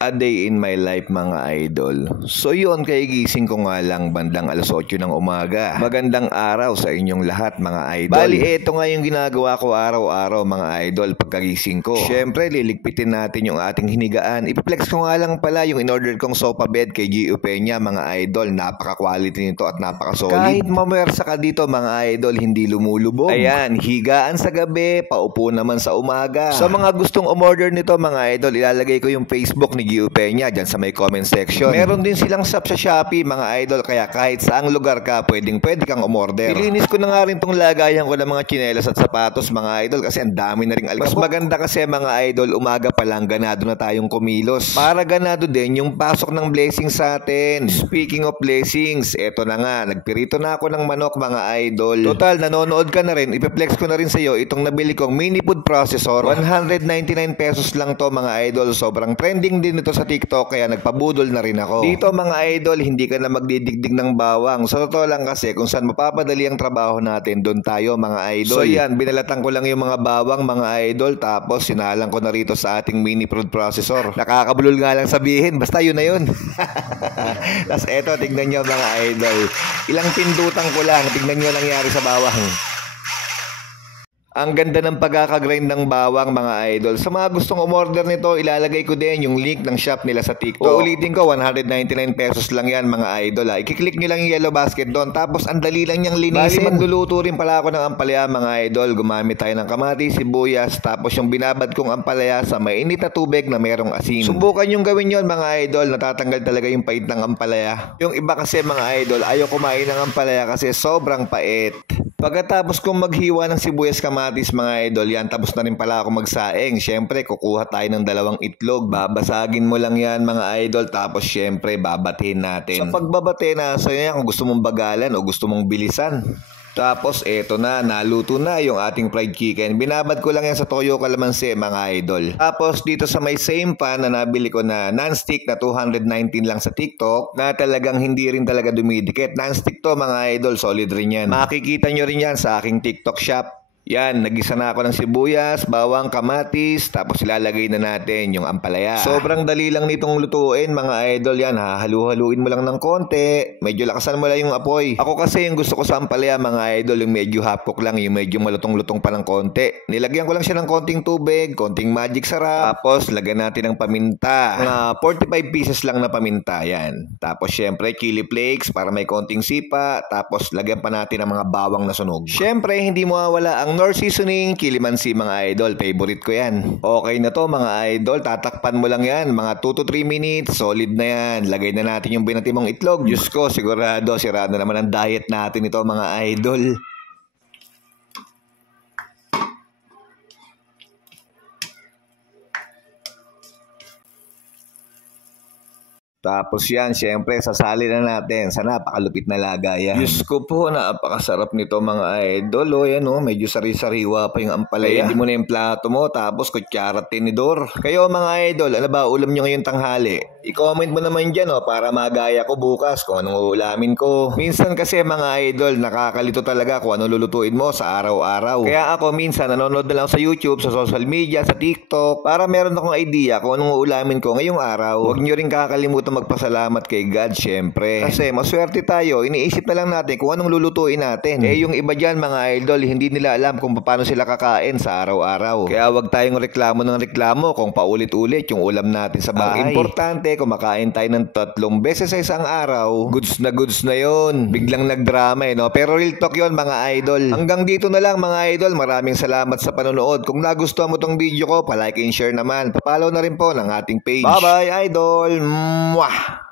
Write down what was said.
A day in my life mga idol. So yun, kaigising ko nga lang bandang alas 8 ng umaga. Magandang araw sa inyong lahat mga idol. Bali, eto nga yung ginagawa ko araw-araw mga idol pagkagising ko. Siyempre, liligpitin natin yung ating hinigaan. Ipiplex ko nga lang pala yung in-order kong sofa bed kay Gio Peña mga idol. Napaka-quality nito at napaka-solid. Kahit mamersa ka dito mga idol, hindi lumulubog. Ayan, higaan sa gabi, paupo naman sa umaga. Sa mga gustong umorder nito mga idol, ilalagay ko yung Facebook ni Gio Peña dyan sa may comment section. Meron din silang shop sa Shopee mga idol, kaya kahit saang lugar ka, pwede kang umorder. Nilinis ko na nga rin tong lagayan ko ng mga tsinelas at sapatos mga idol kasi ang dami na ring alikabok. Mas maganda kasi mga idol, umaga pa lang ganado na tayong kumilos. Para ganado din yung pasok ng blessings sa atin. Speaking of blessings, eto na nga, nagpirito na ako ng manok mga idol. Total, nanonood ka na rin, ipiplex ko na rin sa iyo itong nabili kong mini food processor. 199 pesos lang to mga idol. Sobrang trending din ito sa TikTok kaya nagpabudol na rin ako. Dito mga idol, hindi ka na magdidigdig ng bawang. Sa totoo lang kasi kung saan mapapadali ang trabaho natin, doon tayo mga idol. So yan, binalatan ko lang yung mga bawang mga idol, tapos sinalang ko na rito sa ating mini food processor. Nakakabulol nga lang sabihin, basta yun na yun. Tapos eto, tignan nyo mga idol. Ilang pindutan ko lang, tignan nyo nangyari sa bawang. Ang ganda ng pagkakagrind ng bawang mga idol. Sa mga gustong umorder nito, ilalagay ko din yung link ng shop nila sa TikTok. Uulitin ko, 199 pesos lang yan mga idol. I-click nyo lang yung yellow basket doon. Tapos ang dali lang niyang linisin. Bali, magluluto rin pala ako ng ampalaya mga idol. Gumamit tayo ng kamatis, sibuyas. Tapos yung binabad kong ampalaya sa mainit na tubig na merong asin. Subukan yung gawin yon mga idol. Natatanggal talaga yung pait ng ampalaya. Yung iba kasi mga idol, ayaw kumain ng ampalaya kasi sobrang pait. Pagkatapos kong maghiwa ng sibuyas kamatis mga idol, yan, tapos na rin pala ako magsaing. Siyempre, kukuha tayo ng 2 itlog. Babasagin mo lang yan mga idol, tapos siyempre, babatiin natin. Sa pagbabate na, so yan, kung gusto mong bagalan o gusto mong bilisan. Tapos eto na, naluto na yung ating fried chicken. Binabad ko lang yan sa toyo kalamansi mga idol. Tapos dito sa may same pan na nabili ko na non-stick na 219 lang sa TikTok, na talagang hindi rin talaga dumidikit. Non-stick to mga idol, solid rin yan. Makikita nyo rin yan sa aking TikTok shop. Yan, nagisa na ako ng sibuyas, bawang, kamatis, tapos ilalagay na natin yung ampalaya. Sobrang dali lang nitong lutuin mga idol yan. Hahalu-haluin mo lang ng konti, medyo lakasan mo lang yung apoy. Ako kasi yung gusto ko sa ampalaya mga idol, yung medyo hapok lang, yung medyo malutong-lutong pa ng konti. Nilagyan ko lang siya ng konting tubig, konting magic sarap, tapos lagyan natin ng paminta. Mga 45 pieces lang na paminta, yan. Tapos syempre chili flakes para may konting sipa, tapos lagyan pa natin ng mga bawang na sunog. Syempre hindi mawawala ang Knorr seasoning, Kilimansi mga idol, favorite ko yan. Okay na to mga idol, tatakpan mo lang yan, mga 2 to 3 minutes, solid na yan. Lagay na natin yung binati mong itlog. Diyos ko, sigurado, sirado naman ang diet natin ito mga idol. Tapos yan, syempre, sasali na natin sa napakalupit na lagayan. Diyos ko po, napakasarap nito mga idol. O yan o, medyo sari-sariwa pa yung ampalaya. Hindi mo na yung plato mo, tapos kutsara at tinidor. Kayo mga idol, ano ba ulam nyo ngayong tanghali? I-comment mo naman dyan o, para magaya ko bukas kung anong ulamin ko. Minsan kasi mga idol, nakakalito talaga kung anong lulutuin mo sa araw-araw. Kaya ako minsan nanonood na lang sa YouTube, sa social media, sa TikTok, para meron akong idea kung anong ulamin ko ngayong araw. Huwag nyo rin kakalimutan magpasalamat kay God syempre. Kasi maswerte tayo, iniisip na lang natin kung anong lulutuin natin. Yung iba dyan mga idol, hindi nila alam kung paano sila kakain sa araw-araw. Kaya wag tayong reklamo ng reklamo kung paulit-ulit yung ulam natin sa bahay. Importante, kumakain tayo ng 3 beses sa isang araw, goods na yun. Biglang nagdrama no? Pero real talk yun mga idol. Hanggang dito na lang mga idol, maraming salamat sa panonood. Kung nagustuhan mo tong video ko, palike and share naman. Papalaw na rin po ng ating page. Bye bye idol! Mwah!